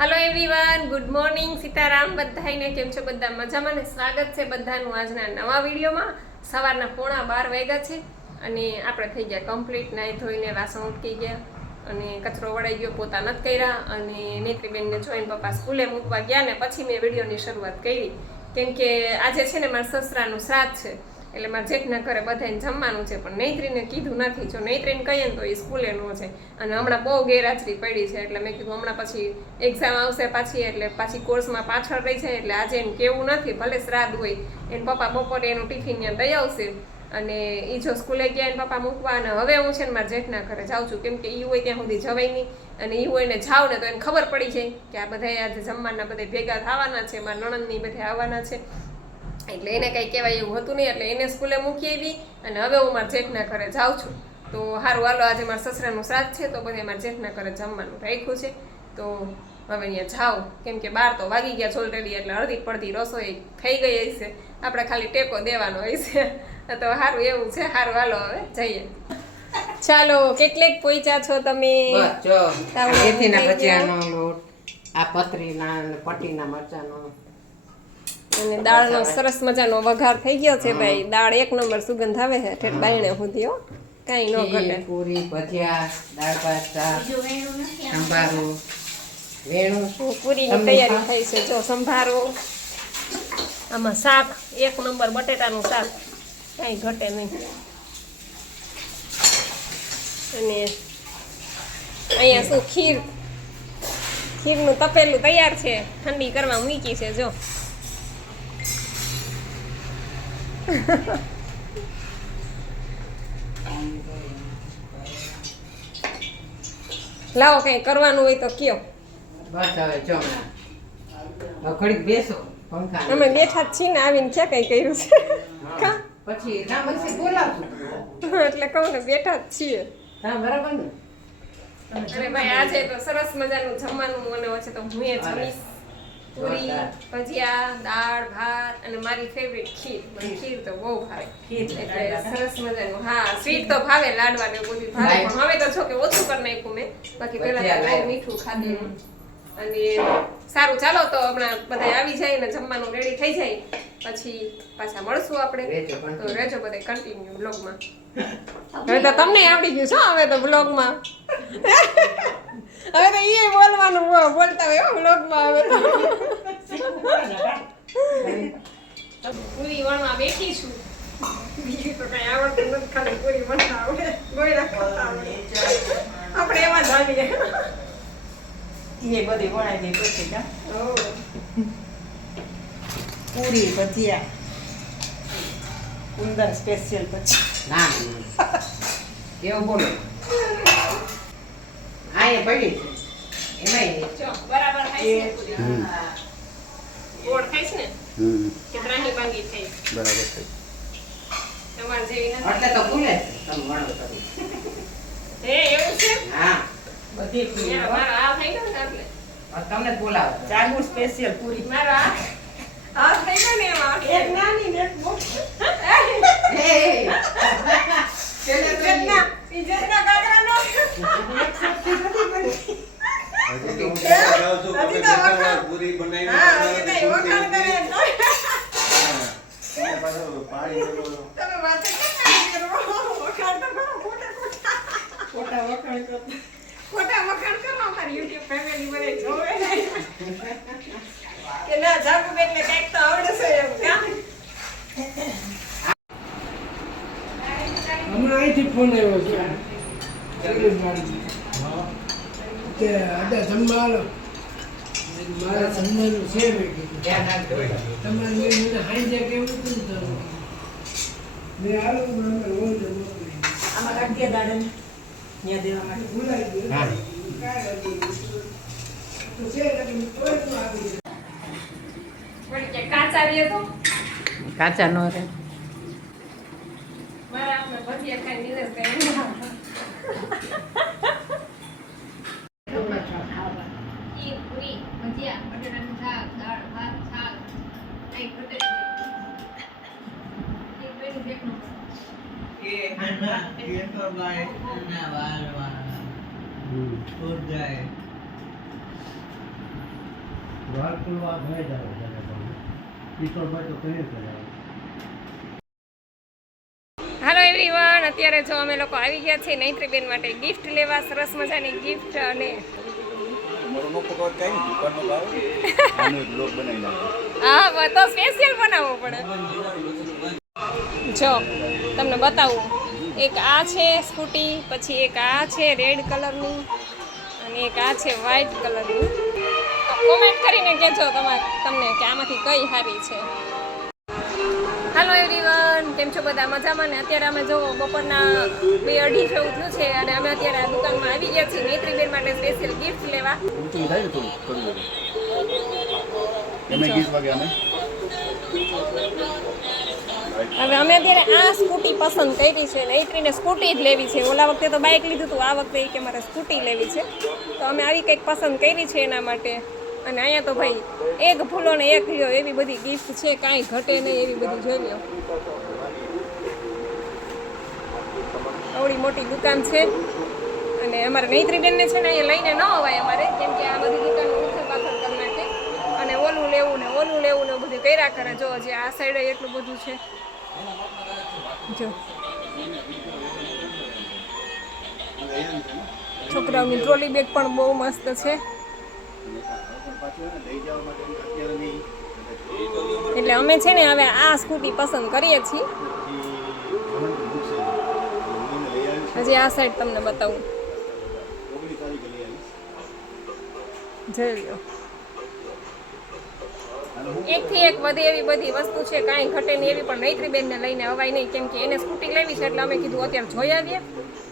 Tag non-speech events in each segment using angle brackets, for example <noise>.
Hello everyone good morning Sitaram બધાને કેમ છો? બધા મજામાં ને સ્વાગત છે બધાનું આજના નવા વિડીયોમાં. સવારના પોણા બાર વાગ્યા છે અને આપણે થઈ ગયા કમ્પ્લીટ નાહી ધોઈને વાસણ ઉટકી ગયા અને કચરો વળાઈ ગયો, પોતા નથી કર્યા. અને નેત્રીબેનને જોઈને પપ્પા સ્કૂલે મૂકવા ગયા ને પછી મેં વિડીયોની શરૂઆત કરી. કેમ કે આજે છે ને મારા સસરાનું શ્રાદ્ધ છે. એટલે મારા જેઠના ઘરે બધાને જમવાનું છે, પણ નૈત્રીને કીધું નથી. જો નૈત્રીને કહીએ ને તો એ સ્કૂલે નો છે અને હમણાં બહુ ગેરહાજરી પડી છે, એટલે મેં કીધું હમણાં પછી એક્ઝામ આવશે પાછી, એટલે પાછી કોર્સમાં પાછળ રહી જાય, એટલે આજે એને કેવું નથી, ભલે શ્રાદ્ધ હોય. એને પપ્પા બપોરે એનું ટિફિન ત્યાં દઈ આવશે. અને એ જો સ્કૂલે ગયા એને પપ્પા મૂકવા, અને હવે હું છે ને મારા જેઠના ઘરે જાઉં છું. કેમ કે એ હોય ત્યાં સુધી જવાય નહીં. અને એ હોય ને જાઉં ને તો એને ખબર પડી જાય કે આ બધા આજે જમવાના બધા ભેગા થવાના છે, મારા નણંદની બધા આવવાના છે. એટલે એને કંઈ કહેવાય એવું હતું નહીં એટલે એને સ્કૂલે મૂકી આવી અને હવે હું મારા જેઠના ઘરે જાઉં છું. તો સારું હાલો આજે મારા સસરાનું શ્રાદ્ધ છે તો બધે મારા જેઠના ઘરે જમવાનું રાખ્યું છે. તો હવે અહીંયા જાઉં. કેમ કે બાર તો વાગી ગયા છે ઓલરેડી એટલે અડધી પડધી રસોઈ થઈ ગઈ હશે. આપણે ખાલી ટેકો દેવાનો હશે. તો સારું એવું છે. સારું હાલો હવે જઈએ. ચાલો કેટલેક પોઈચા છો તમે? બસ જો મેથીના ભજીયાનો લોટ આ પતરીના પટ્ટીના મરચાનો અને દાળનો સરસ મજાનો વઘાર થઈ ગયો છે ભાઈ. દાળ એક નંબર સુગંધ આવે છે. ઠેઠ બાયણે સુધી હો. કાંઈ ન ઘટે. પૂરી ભજીયા દાળ પાસ્તા સંભારો વેણું. પૂરીની તૈયારી થઈ છે. જો સંભારો. આમાં શાક. એક નંબર બટેટાનું શાક. કાંઈ ઘટે નહીં. અને અહીંયા શું ખીર? ખીરનું તપેલું તૈયાર છે. ઠંડી કરવા મૂકી છે. જો. લાવો કંઈ કરવાનું હોય તો કયો. બસ હવે જો. ઘડીક બેસો પંખા અમે બેઠા જ છીએ ને આવીને ક્યાં કઈ કર્યું છે? પછી ના બનશે બોલાવશું? એટલે કહું ને બેઠા જ છીએ. હા બરાબર ને? અરે ભાઈ આજે તો સરસ મજાનું જમવાનું મને છે તો હું એ જમીશ. પૂરી ભજીયા દાળ ભાત અને મારી ફેવરિટ ખીર. મને ખીર. તો બહુ ભાવે. એટલે સરસ મજાનું. હા સ્વીટ તો ભાવે લાડવા ને બધું ભાવે. પણ હવે તો છો કે ઓછું કરી નાખ્યું મેં. બાકી પહેલા તો. મીઠું ખાધેલું અને સારું ચાલો તો હમણાં બધા આવી જાય ને જમવાનું રેડી થઈ જાય. પછી પાછા મળશું આપણે. તો રેજો બધા કન્ટિન્યુ બ્લોગમાં હવે તો તમને આવડી ગયું. છો હવે તો બ્લોગમાં <laughs> હવે તો એ બોલવાનું બોલતા હોય હો બ્લોગમાં હવે તો. પૂરી વણવા બેઠી છું. બીજું તો કઈ આવડતું નથી ખાલી પૂરી વણતા આવડે. ગોયરા ખાતા આવડે. આપણે એમાં જ એ બધી વણાઈ દે પછી. પૂરી ભજીયા. ઉંદર સ્પેશિયલ પછી. ના ના. એવું બોલો? હા પડી છે. એમાંય બરાબર થાય છે. ગોળ ને કે ત્રાહી ભાંગી થઈ. બરાબર છે. તમારે જેવી નથી. એટલે તો ભૂલે તમે વણો તો હે એવું છે? હા. બધી પૂરી મારો આ થઈ ગયો ને એટલે તમને બોલાવો. ચાગુ સ્પેશિયલ પૂરી. મારો આ? આ થઈ ગયો ને એમાં? એક નાની ને એક મોટી. પેલે તો યુટ્યુબ ફેમિલી મને જોવે કે ના જાગુ એટલે કંઈક તો આવડશે એમ કાં હમણાં અહીંથી ફોન આવ્યો છે. અડે જમવા છે મેં કીધું. તમારે મેં મને કેવું હતું ને મેં અમે રોજ આમાં દેવા માટે. ભૂલાઈ ગયું. કાંઈ કાચા નો રે મારા આપણે ભજીયા ખાઈ નિલેશ ભાઈ બહાર ખુલવા ભય જાય તમે ઈશ્વરભાઈ તો કહ્યું હાલો એવરીવન અત્યારે જો અમે લોકો આવી ગયા છીએ નૈત્રીબેન માટે ગિફ્ટ લેવા સરસ મજાની ગિફ્ટ અને હા તો સ્પેશિયલ બનાવવો પડે. જો તમને બતાવું. એક આ છે સ્કૂટી પછી એક આ છે રેડ કલરની અને એક આ છે વ્હાઇટ કલરની. તો કોમેન્ટ કરીને કહેજો તમારે તમને કે આમાંથી કઈ સારી છે. હાલો એવરીવન કેમ છો બધા મજામાં ને? અત્યારે અમે જો બપોરના બે અઢી જેવું થયું છે અને અમે અત્યારે આ દુકાનમાં આવી ગયા છીએ નેત્રીબેન માટે સ્પેશિયલ ગિફ્ટ લેવા. ને હવે અમે અત્યારે આ સ્કૂટી પસંદ કરી છે નૈત્રીને સ્કૂટી જ લેવી છે. ઓલા વખતે તો બાઇક લીધું હતું આ વખતે કે મારે સ્કૂટી લેવી છે. તો અમે આવી કંઈક પસંદ કરી છે એના માટે. અને અહીંયા તો ભાઈ એક ફૂલો ને એક લ્યો, એવી બધી ગિફ્ટ છે, કાંઈ ઘટે નહીં એવી બધી જોઈ લ્યો. આવડી મોટી દુકાન છે. અને અમારે નૈત્રીબેનને છે ને અહીંયા લઈને ન અવાય અમારે, કેમ કે આ બધી દુકાન ઉથલ પાથલ અને ઓલું લેવું ને ઓલું લેવું ને બધું કર્યા કરે. જો, હજી આ સાઈડે એટલું બધું છે. જો. છોકરાઓની ટ્રોલી બેગ પણ બહુ મસ્ત છે. એટલે અમે છે ને હવે આ સ્કૂટી પસંદ કરીએ છીએ. હજી આ સાઈડ તમને બતાવું. જઈ એકથી એક વધે એવી બધી વસ્તુ છે, કાંઈ ઘટે નહીં એવી પણ નૈત્રીબેનને લઈને અવાય નહીં, કેમ કે એને સ્કૂટી લેવી છે એટલે અમે કીધું અત્યારે જોઈ આવીએ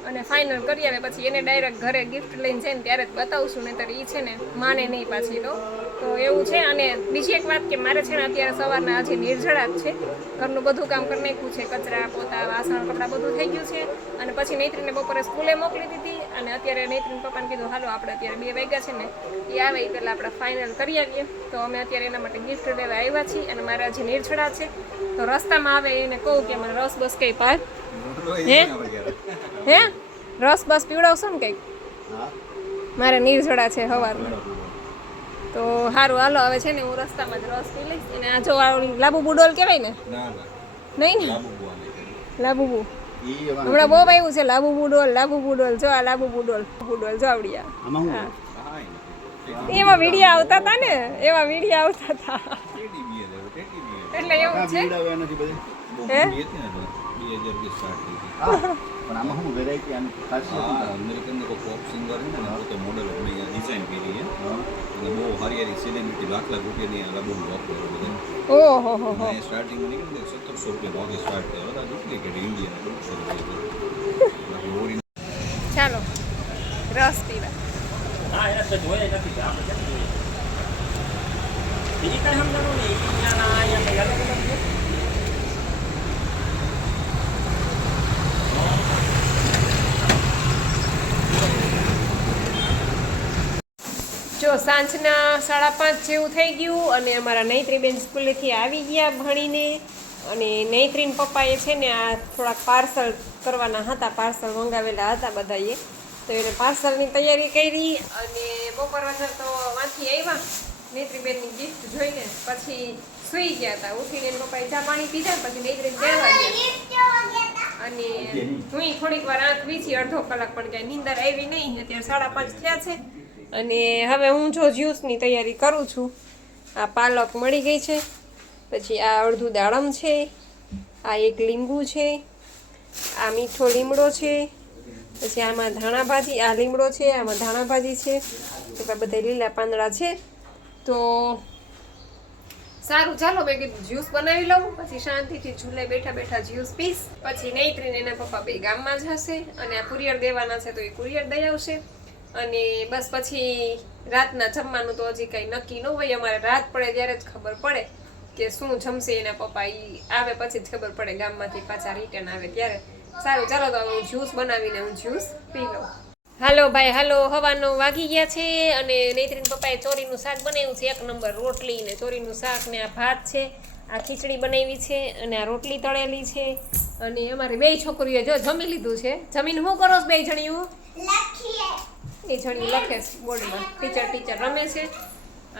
અને ફાઇનલ કરી આવે, પછી એને ડાયરેક્ટ ઘરે ગિફ્ટ લઈને જઈને ત્યારે જ બતાવશું, નહીંતર એ છે ને માને નહીં પાછી, તો. તો એવું છે અને બીજી એક વાત કે મારે છે ને અત્યારે સવારના હજી નિર્જળા જ છે. ઘરનું બધું કામ કરી નાખ્યું છે કચરા પોતા વાસણ કપડાં બધું થઈ ગયું છે અને પછી નૈત્રીને બપોરે સ્કૂલે મોકલી દીધી અને અત્યારે નૈત્રીને પપ્પાને કીધું હાલો આપણે અત્યારે બે વાગ્યા છે ને એ આવે એ પહેલાં આપણે ફાઇનલ કરી આવીએ. તો અમે અત્યારે એના માટે ગિફ્ટ લેવા આવ્યા છીએ અને મારે હજી નિર્જળા છે. તો રસ્તામાં આવે એને કહું કે મને રસ બસ કંઈ પાર હે? હે? રસ બસ પીવડાવશો ને કંઈક? મારે નિર્જળા છે સવારમાં તો સારું હાલો હવે છે ને હું રસ્તામાં જ રસ પી લઈશ. અને આ જો લાબુ બુડોલ કહેવાય ને? નહીં ને? લાબુબુ હમણાં બહુ આવ્યું છે લાબુ બુડોલ લાબુ બુડોલ. જો આ લાબુ બુડોલ બુડોલ જો આવડિયા. એમાં વીડિયો આવતા હતા ને? એવા વિડીયા આવતા હતા એટલે એવું છે? હે? બહુ મોંઘી હતી ને તો 2000 રૂપિયા સ્ટાર્ટ થઈ હતી પણ આમાં શું વેરાયટી આની ખાસ હા અમેરિકન લોકો પોપ સિંગર છે ને પોતે મોડલ અમે અહીંયા ડિઝાઇન કરી છે. અને બહુ હારી હારી સેલિબ્રિટી લાખ લાખ રૂપિયાની આ બહુ લોક કરે બધા ઓહો હો હો. સ્ટાર્ટિંગ નીકળી ને સત્તરસો રૂપિયા ભાગે સ્ટાર્ટ થયો હતા. ડુપ્લિકેટ ઇન્ડિયન દોઢસો રૂપિયા ચાલો રસ પીવા. જો સાંજના સાડા પાંચ જેવું થઈ ગયું અને અમારા નૈત્રીબેન સ્કૂલેથી આવી ગયા ભણીને. અને નૈત્રીન પપ્પાએ છે ને આ થોડાક પાર્સલ કરવાના હતા પાર્સલ મંગાવેલા હતા બધાએ. તો એને પાર્સલની તૈયારી કરી અને બપોર વગર તો વાંચી આવ્યા. નૈત્રીબેનની ગિફ્ટ જોઈને પછી સૂઈ ગયા હતા. ઉઠીને એના પપ્પાએ ચા પાણી પીધા પછી નૈત્રીન જવા ગયા. અને હું થોડીક વાર આંખ વીછી અડધો કલાક પણ ક્યાંય નીંદર આવી નહીં. અત્યારે સાડા પાંચ થયા છે. અને હવે હું જો જ્યુસની તૈયારી કરું છું, આ પાલક મળી ગઈ છે, પછી આ અડધું દાડમ છે, આ એક લીંબુ છે, આ મીઠો લીમડો છે, પછી આમાં ધાણા ભાજી આ લીમડો છે, આમાં ધાણા ભાજી છે એવા બધા લીલા પાંદડા છે. તો સારું, ચાલો મેં કીધું જ્યુસ બનાવી લઉં, પછી શાંતિથી ઝૂલે બેઠા બેઠા જ્યુસ પીસ પછી નૈત્રીને એના પપ્પા બે ગામમાં જશે અને આ કુરિયર દેવાના છે તો એ કુરિયર દઈ આવશે. અને બસ પછી રાતના જમવાનું તો હજી કંઈ નક્કી ન હોય. અમારે રાત પડે ત્યારે જ ખબર પડે કે શું જમશે એના પપ્પા. એ આવે પછી જ ખબર પડે ગામમાંથી પાછા રિટર્ન આવે ત્યારે. સારું, ચાલો તો હું જ્યુસ બનાવીને હું જ્યુસ પી લઉં. હાલો ભાઈ, હાલો, હવાનો વાગી ગયા છે અને નૈત્રીન પપ્પાએ ચોરીનું શાક બનાવ્યું છે. એક નંબર રોટલી ને ચોરીનું શાક ને આ ભાત છે. આ ખીચડી બનાવી છે અને આ રોટલી તળેલી છે. અને અમારી બે છોકરીઓ જો જમી લીધું છે. જમીન હું કરો બે જણીઓ? એ જણી લખે છે બોર્ડમાં. ટીચર ટીચર રમે છે.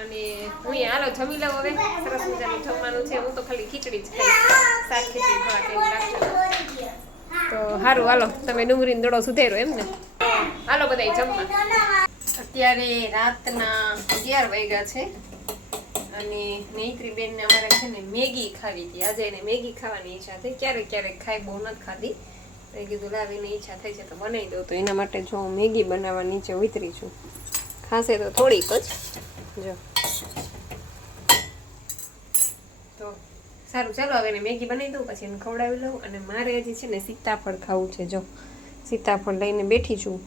અને હું અહીંયા હાલો જમી લઉં હવે. સરસ મજાનું જમવાનું છે. હું તો ખાલી ખીચડી જ ખાઈ શાક, ખીચડી તો સારું હાલો. તમે ડુંગળીનો દડો સુધેરો એમ ને? હાલો બધા જમવા. અત્યારે રાતના અગિયાર વાગ્યા છે. અને નૈત્રી બેનને અમારે છે ને મેગી ખાવી હતી. આજે એને મેગી ખાવાની ઈચ્છા થઈ. ક્યારેક ક્યારેક ખાય, બહુ નથી ખાધી. એ કીધું લાવીને ઈચ્છા થઈ છે તો બનાવી દઉં. તો એના માટે જો હું મેગી બનાવવા નીચે ઉતરી છું. ખાસે તો થોડીક જ. જો. તો સારું, ચાલો હવે એને મેગી બનાવી દઉં, પછી એને ખવડાવી લઉં અને મારે હજી છે ને સીતાફળ ખાવું છે, જો. સીતાફળ લઈને બેઠી છું.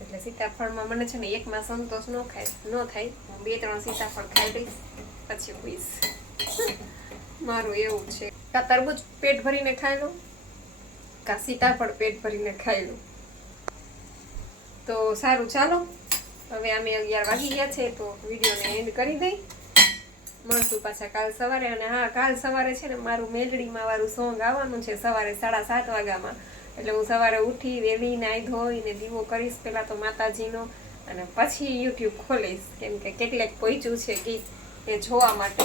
એટલે સીતાફળમાં મને છે ને એકમાં સંતોષ ન ખાય, ન થાય. હું બે, ત્રણ સીતાફળ ખાઈ લઈશ, પછી હોઈશ મારું એવું છે. તરબૂચ પેટ ભરીને ખાઈ લઉં? કા સીતાફળ પેટ ભરીને ખાયેલું. તો સારું, ચાલો. હવે અમે અગિયાર વાગી ગયા છે, તો વિડીયોને એન્ડ કરી દઈ. મળશું પાછા કાલ સવારે. અને હા, કાલ સવારે છે ને મારું મેલડીમાં વાળું સોંગ આવવાનું છે, સવારે સાડા સાત વાગ્યામાં. એટલે હું સવારે ઉઠી વહેલી નાહી ધોઈને દીવો કરીશ. પહેલાં તો માતાજીનો. અને પછી યુટ્યુબ ખોલીશ. કેમ કે કેટલેક પહોંચ્યું છે ગીત. એ જોવા માટે.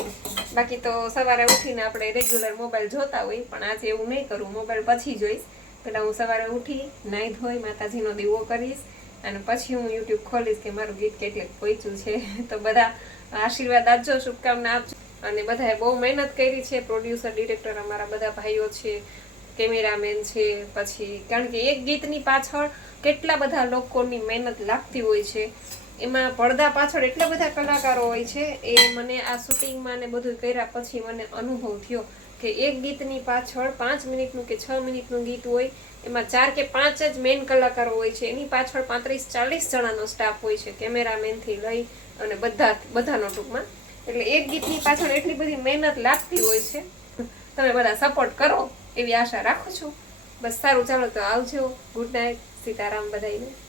બાકી તો સવારે ઉઠીને આપણે રેગ્યુલર મોબાઈલ જોતા હોય, પણ આજે એવું નહીં કરું. મોબાઈલ પછી જોઈશ. પહેલાં હું સવારે ઉઠી, નાહી ધોઈ, માતાજીનો દીવો કરીશ, અને પછી હું યુટ્યુબ ખોલીશ કે મારું ગીત કેટલેક પહોંચ્યું છે. <laughs> તો બધા આશીર્વાદ આપજો, શુભકામના આપજો. અને બધાએ બહુ મહેનત કરી છે. પ્રોડ્યુસર ડિરેક્ટર અમારા બધા ભાઈઓ છે કેમેરામેન છે, પછી કારણ કે એક ગીતની પાછળ કેટલા બધા લોકોની મહેનત લાગતી હોય છે. એમાં પડદા પાછળ એટલા બધા કલાકારો હોય છે, એ મને આ શૂટિંગમાં ને બધું કર્યા પછી મને અનુભવ થયો કે એક ગીતની પાછળ પાંચ મિનિટનું કે છ મિનિટનું ગીત હોય, એમાં ચાર કે પાંચ જ મેઇન કલાકારો હોય છે, એની પાછળ પાંત્રીસ ચાલીસ જણાનો સ્ટાફ હોય છે કેમેરામેનથી લઈ અને બધા, બધાનો ટૂંકમાં. એટલે એક ગીતની પાછળ એટલી બધી મહેનત લાગતી હોય છે. તમે બધા સપોર્ટ કરો, એવી આશા રાખું છું. બસ સારું, ચાલો તો આવજો. Good night Sitaram બધાઈને